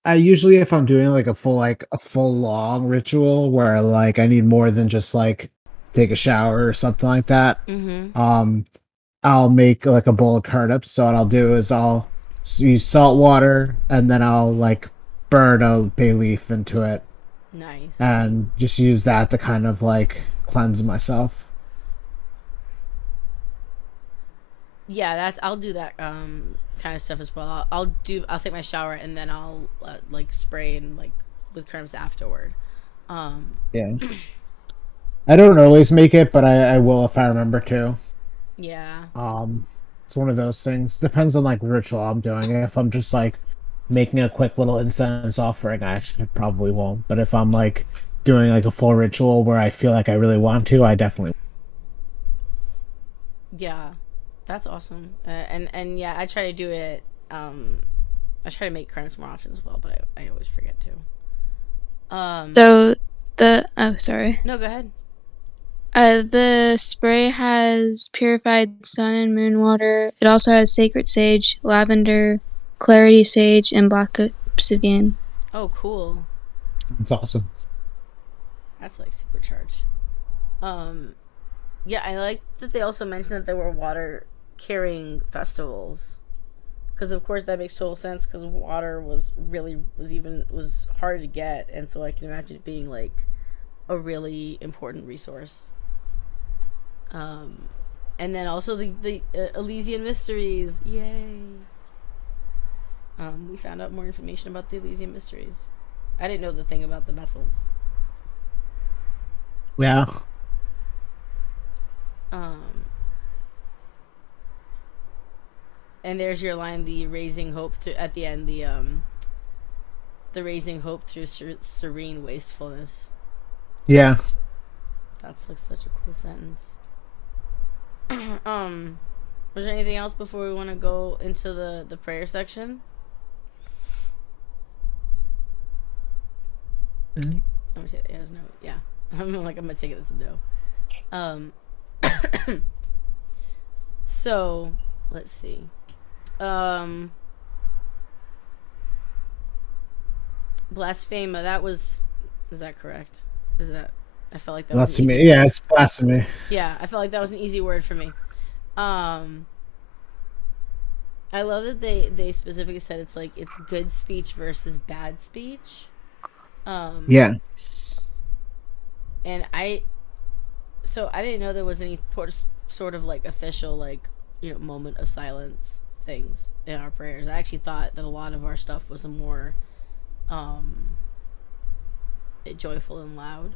I usually if I'm doing like a full long ritual where like I need more than just like take a shower or something like that. Mm-hmm. Um I'll make like a bowl of turnips. So what I'll do is use salt water and then I'll like burn a bay leaf into it Nice. and just use that to kind of like cleanse myself. Yeah, I'll do that kind of stuff as well. I'll take my shower and then I'll like spray and like with creams afterward. Um, Yeah. I don't always make it, but I will if I remember to. yeah. Um, it's one of those things. Depends on like the ritual I'm doing. If I'm just like making a quick little incense offering, I actually probably won't. But if I'm like doing like a full ritual where I feel like I really want to, I definitely. Yeah. That's awesome. And yeah, I try to do it I try to make creams more often as well, but I always forget to. So sorry. No, go ahead. The spray has purified sun and moon water. It also has sacred sage, lavender, clarity sage, and black obsidian. Oh, cool. It's awesome. That's like supercharged. Um yeah, I like that they also mentioned that there were water carrying festivals. Because of course that makes total sense because water was hard to get, and so I can imagine it being like a really important resource. Um, and then also the Elysian Mysteries, yay! We found out more information about the Elysian Mysteries. I didn't know the thing about the vessels. Yeah. Um, and there's your line: the raising hope through at the end. The raising hope through serene wastefulness. Yeah. That's like such a cool sentence. Was there anything else before we want to go into the prayer section? Mm-hmm. I'm gonna say yes, no, yeah. I'm gonna take it as a no. Um, so let's see. Blasphema. Is that correct? Is that? I felt like that was an easy Blasphemy. word. Yeah, it's blasphemy. Yeah, I felt like that was an easy word for me. I love that they specifically said it's good speech versus bad speech. Yeah. And I didn't know there was any sort of like official like moment of silence things in our prayers. I actually thought that a lot of our stuff was a more joyful and loud.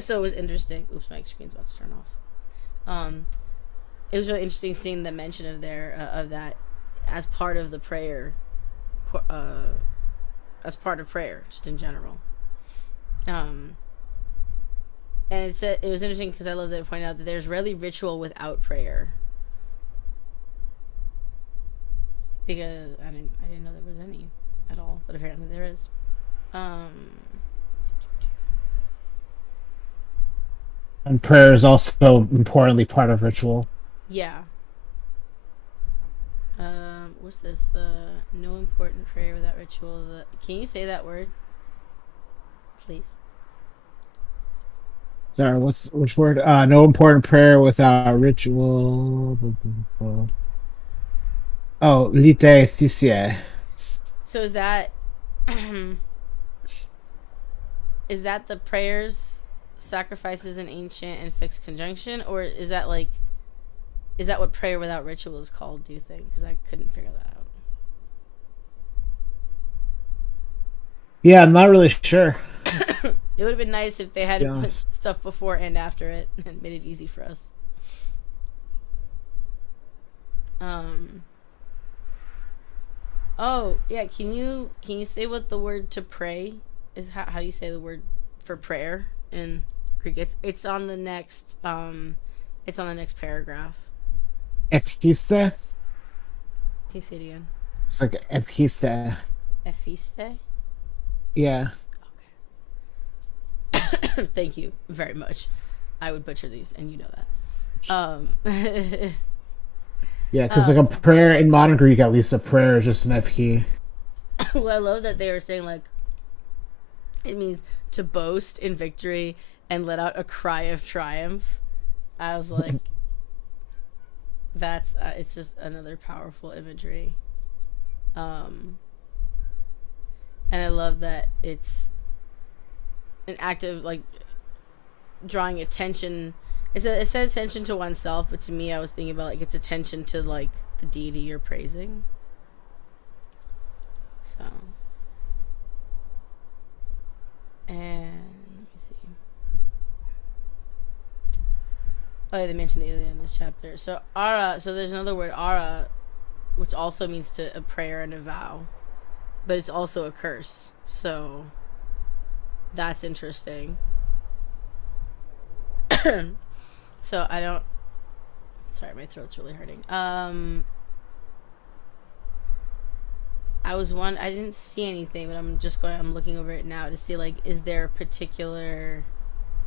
So it was interesting. Oops, my screen's about to turn off. It was really interesting seeing the mention of that as part of the prayer, as part of prayer, just in general. And it was interesting because I love that it pointed out that there's rarely ritual without prayer. Because I didn't know there was any at all, but apparently there is. And prayer is also importantly part of ritual. Yeah. What's this? The no important prayer without ritual. Can you say that word, please? Sorry, which word? No important prayer without ritual. Oh, lite thisia. So is that is that the prayers, sacrifices in ancient and fixed conjunction, or is that what prayer without ritual is called? Do you think? Because I couldn't figure that out. Yeah, I'm not really sure. It would have been nice if they had put Yes. stuff before and after it and made it easy for us. Oh yeah, can you say what the word to pray is? How do you say the word for prayer in Greek? It's on the next paragraph. Ephiste? Can you say it again? It's like Ephiste. Ephiste? Yeah. Okay. Thank you very much. I would butcher these, and you know that. Yeah, because like a prayer in modern Greek, at least a prayer is just an Ephi. Well, I love that they were saying like it means to boast in victory and let out a cry of triumph. I was like, that's it's just another powerful imagery. And I love that it's an act of like drawing attention. It said attention to oneself, but to me, I was thinking about like it's attention to like the deity you're praising. So, and let me see. Oh, yeah, they mentioned the alien in this chapter. So ara. So there's another word ara, which also means to a prayer and a vow, but it's also a curse. So that's interesting. So I don't. Sorry, my throat's really hurting. I didn't see anything, but I'm looking over it now to see like, is there a particular?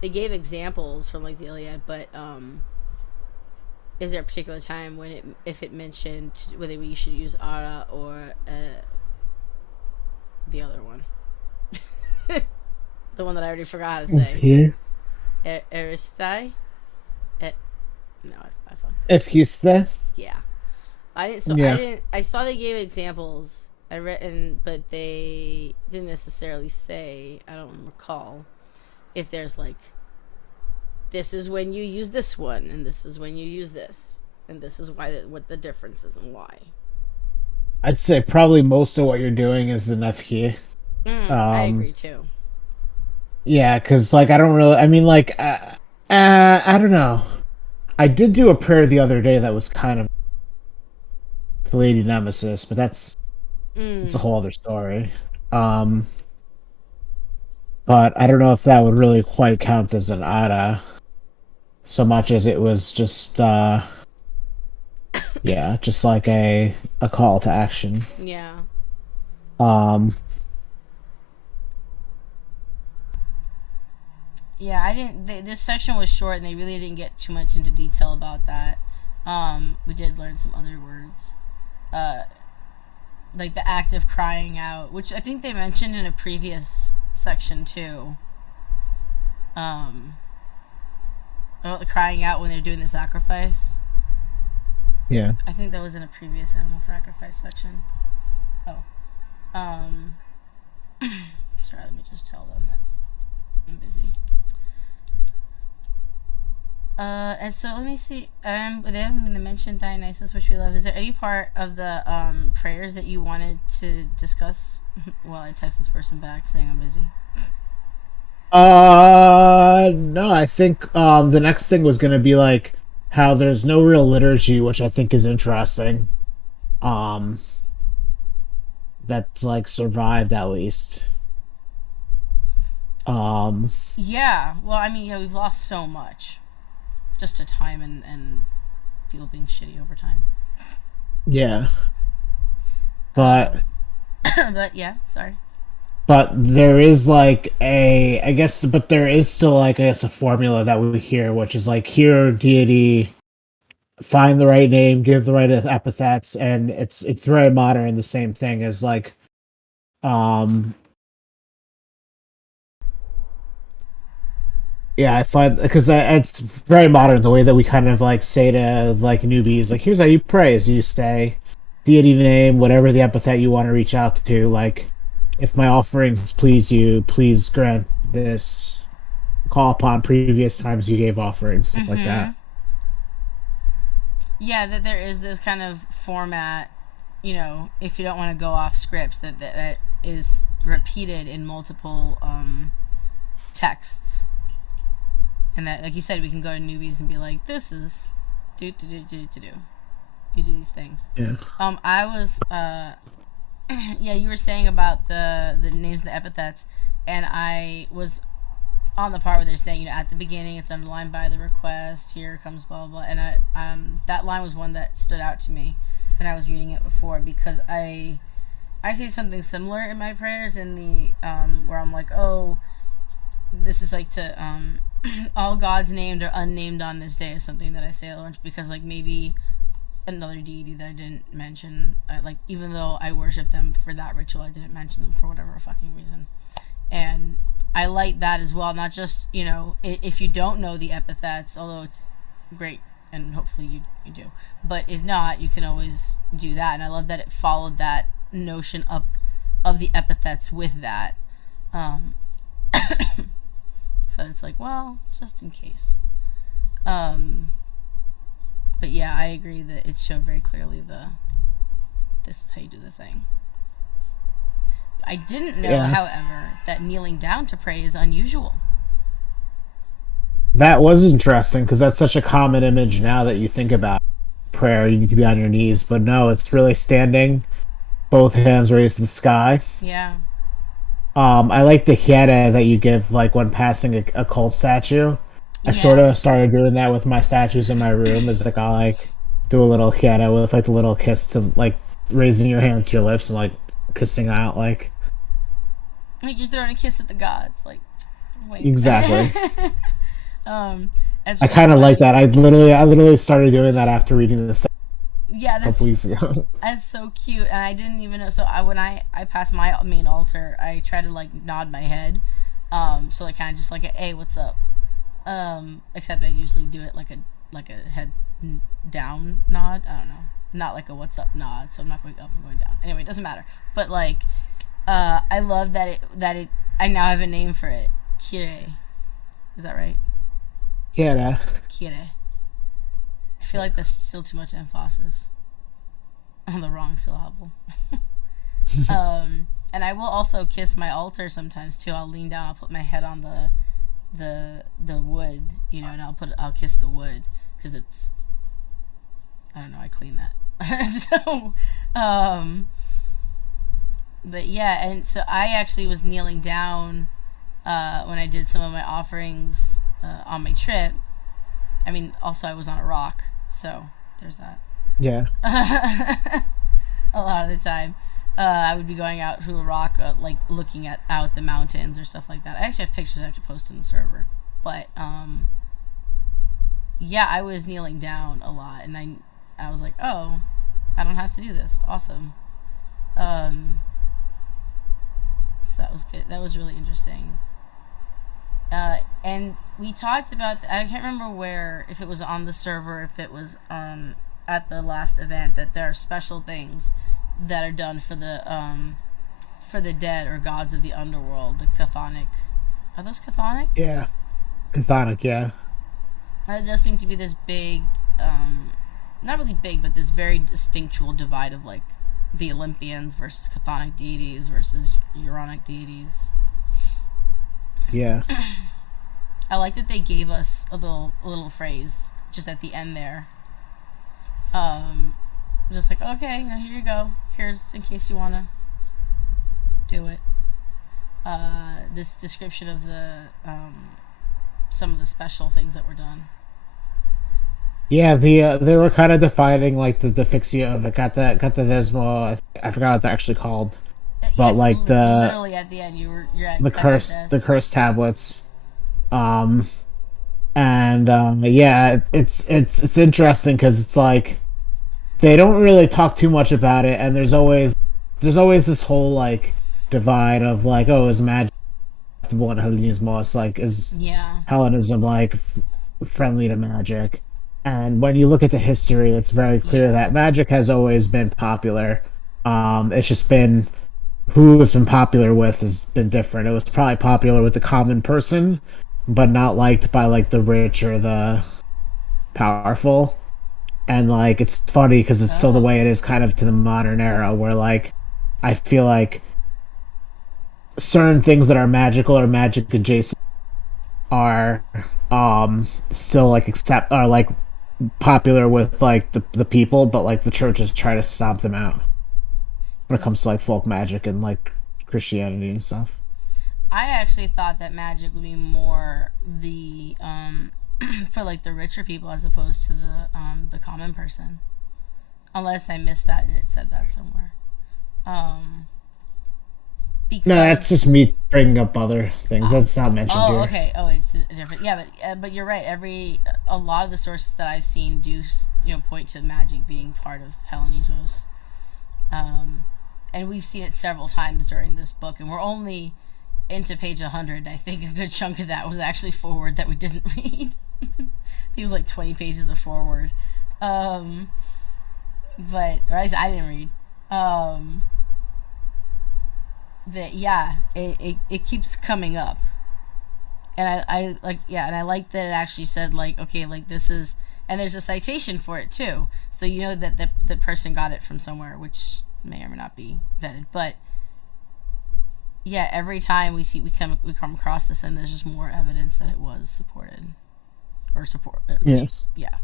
They gave examples from like the Iliad, but is there a particular time when if it mentioned whether we should use ara or the other one, the one that I already forgot how to say. Here. Aristai. No, I fucked it. Ephiste. Yeah, I didn't. So yeah. I saw they gave examples. I read, but they didn't necessarily say. I don't recall if there's like, this is when you use this one, and this is when you use this, and this is why what the difference is and why. I'd say probably most of what you're doing is the Nefhi. I agree too. Yeah, because like I don't really. I mean, like I don't know. I did do a prayer the other day that was kind of the Lady Nemesis, but it's a whole other story. But I don't know if that would really quite count as an Ada, so much as it was just just like a call to action. Yeah. Yeah, I didn't. This section was short, and they really didn't get too much into detail about that. We did learn some other words, like the act of crying out, which I think they mentioned in a previous section too. About the crying out when they're doing the sacrifice. Yeah. I think that was in a previous animal sacrifice section. Oh. Sorry, let me just tell them that I'm busy. And so let me see. I'm going to mention Dionysus, which we love. Is there any part of the prayers that you wanted to discuss while I text this person back saying I'm busy? No, I think the next thing was going to be like how there's no real liturgy, which I think is interesting. That's like survived at least. Yeah. Well, I mean, we've lost so much. Just to time and people being shitty over time. Yeah. But but yeah, sorry. But there is like but there is still like a formula that we hear, which is like hear deity, find the right name, give the right epithets, and it's very modern. The same thing as like yeah, I find because it's very modern the way that we kind of like say to like newbies, like here's how you pray: is you say deity name, whatever the epithet you want to reach out to. Like, if my offerings please you, please grant this. Call upon previous times you gave offerings, stuff like that. Yeah, that there is this kind of format, if you don't want to go off script, that is repeated in multiple texts. And that, like you said, we can go to newbies and be like, this is do. You do these things. Yeah. I was Yeah, you were saying about the names of the epithets, and I was on the part where they're saying, at the beginning it's underlined by the request. Here comes blah blah blah, and that line was one that stood out to me when I was reading it before, because I say something similar in my prayers in the where I'm like, oh, this is like to all gods named or unnamed on this day is something that I say a bunch, because like maybe another deity that I didn't mention, like even though I worship them for that ritual, I didn't mention them for whatever fucking reason. And I like that as well, not just, if you don't know the epithets, although it's great and hopefully you do, but if not, you can always do that. And I love that it followed that notion up of the epithets with that, so it's like, well, just in case. But yeah, I agree that it showed very clearly this is how you do the thing. I didn't know, however, that kneeling down to pray is unusual. That was interesting, because that's such a common image now that you think about prayer. You need to be on your knees, but no, it's really standing, both hands raised to the sky. Yeah. I like the hiera that you give, like, when passing a cult statue. I sort of started doing that with my statues in my room. Is like, I'll, like, do a little hiera with, like, the little kiss to, like, raising your hand to your lips and, like, kissing out, like you're throwing a kiss at the gods, like, wait. Exactly. Really I kind of like that. I literally started doing that after reading this a couple weeks ago. That's so cute, and I didn't even know. So when I pass my main altar, I try to like nod my head, so like kind of just like a hey, what's up? Except I usually do it like a head down nod. I don't know, not like a what's up nod. So I'm not going up and going down. Anyway, it doesn't matter. But like, I love that it. I now have a name for it. Kire. Is that right? Kire. I feel like that's still too much emphasis on the wrong syllable. And I will also kiss my altar sometimes too. I'll lean down. I'll put my head on the wood, and I'll kiss the wood because it's, I don't know, I clean that. So, but yeah, and so I actually was kneeling down when I did some of my offerings on my trip. I mean, also I was on a rock, so there's that. Yeah. A lot of the time, I would be going out to a rock, like looking out the mountains or stuff like that. I actually have pictures I have to post in the server, but yeah, I was kneeling down a lot, and I was like, oh, I don't have to do this. Awesome. So that was good. That was really interesting. And we talked about, I can't remember if it was on the server, if it was at the last event, that there are special things that are done for the dead or gods of the underworld, the chthonic. Are those chthonic? Yeah. Chthonic, yeah. It does seem to be this big, not really big, but this very distinctual divide of like the Olympians versus chthonic deities versus Uranic deities. Yeah. I like that they gave us a little phrase just at the end there. Just like, okay, now here you go. Here's in case you wanna do it. This description of the some of the special things that were done. Yeah, they were kind of defining like the fixio, the catadesmo. I forgot what they're actually called. But like literally at the end, you're at the curse tablets, yeah, it's interesting because it's like they don't really talk too much about it, and there's always this whole like divide of like, oh, is magic acceptable in Hellenism? Like, is Hellenism like friendly to magic? And when you look at the history, it's very clear that magic has always been popular. It's just been who it's been popular with has been different. It was probably popular with the common person, but not liked by like the rich or the powerful. And like it's funny because it's still the way it is kind of to the modern era, where like I feel like certain things that are magical or magic adjacent are still like are like popular with like the people, but like the churches try to stomp them out. when it comes to like folk magic and like Christianity and stuff. I actually thought that magic would be more the for like the richer people as opposed to the common person. Unless I missed that and it said that somewhere. Because... No, that's just me bringing up other things. That's not mentioned here. Oh, okay. Oh, it's different. Yeah, but you're right. A lot of the sources that I've seen do point to magic being part of Hellenismos, and we've seen it several times during this book, and we're only into page 100. I think a good chunk of that was actually forward that we didn't read. I think it was like 20 pages of forward, but or at least I didn't read. That it keeps coming up, and I like and I like that it actually said like, okay, like this is, and there's a citation for it too, so you know that the person got it from somewhere, which may or may not be vetted, but yeah, every time we come across this, and there's just more evidence that it was supported or support. Yes. Yeah.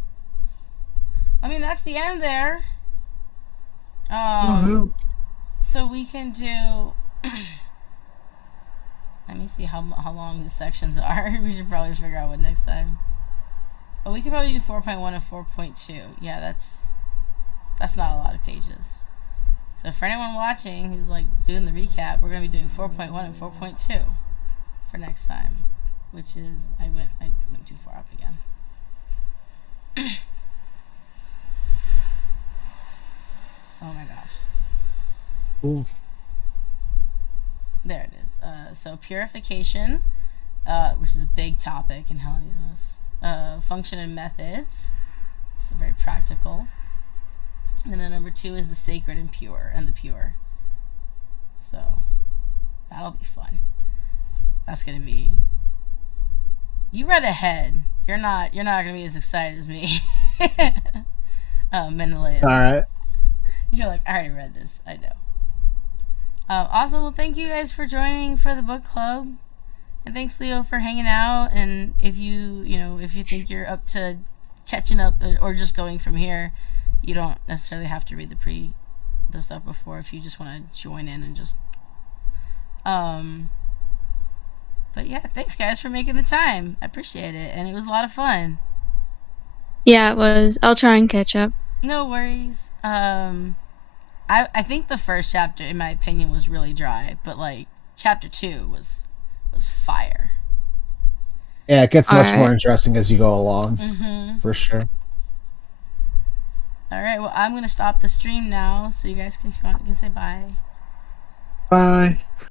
I mean, that's the end there. So we can do. Let me see how long the sections are. We should probably figure out what next time. Oh, we could probably do 4.1 and 4.2. Yeah, that's not a lot of pages. So for anyone watching who's like doing the recap, we're gonna be doing 4.1 and 4.2 for next time, which is I went too far up again. Oh my gosh. Ooh. There it is. So purification, which is a big topic in Hellenismus. Function and methods, so very practical. And then number 2 is the sacred and pure, and the pure. So that'll be fun. That's gonna be. You read ahead. You're not gonna be as excited as me. Menelaus. All right. You're like, I already read this. I know. Awesome. Well, thank you guys for joining for the book club, and thanks Leo for hanging out. And if you think you're up to catching up or just going from here, you don't necessarily have to read the stuff before if you just want to join in and just. But yeah, thanks guys for making the time. I appreciate it, and it was a lot of fun. Yeah, it was. I'll try and catch up. No worries. I think the first chapter, in my opinion, was really dry, but like chapter 2 was fire. Yeah, it gets much more interesting as you go along, for sure. All right, well, I'm gonna stop the stream now, so you guys can, if you want, you can say bye. Bye.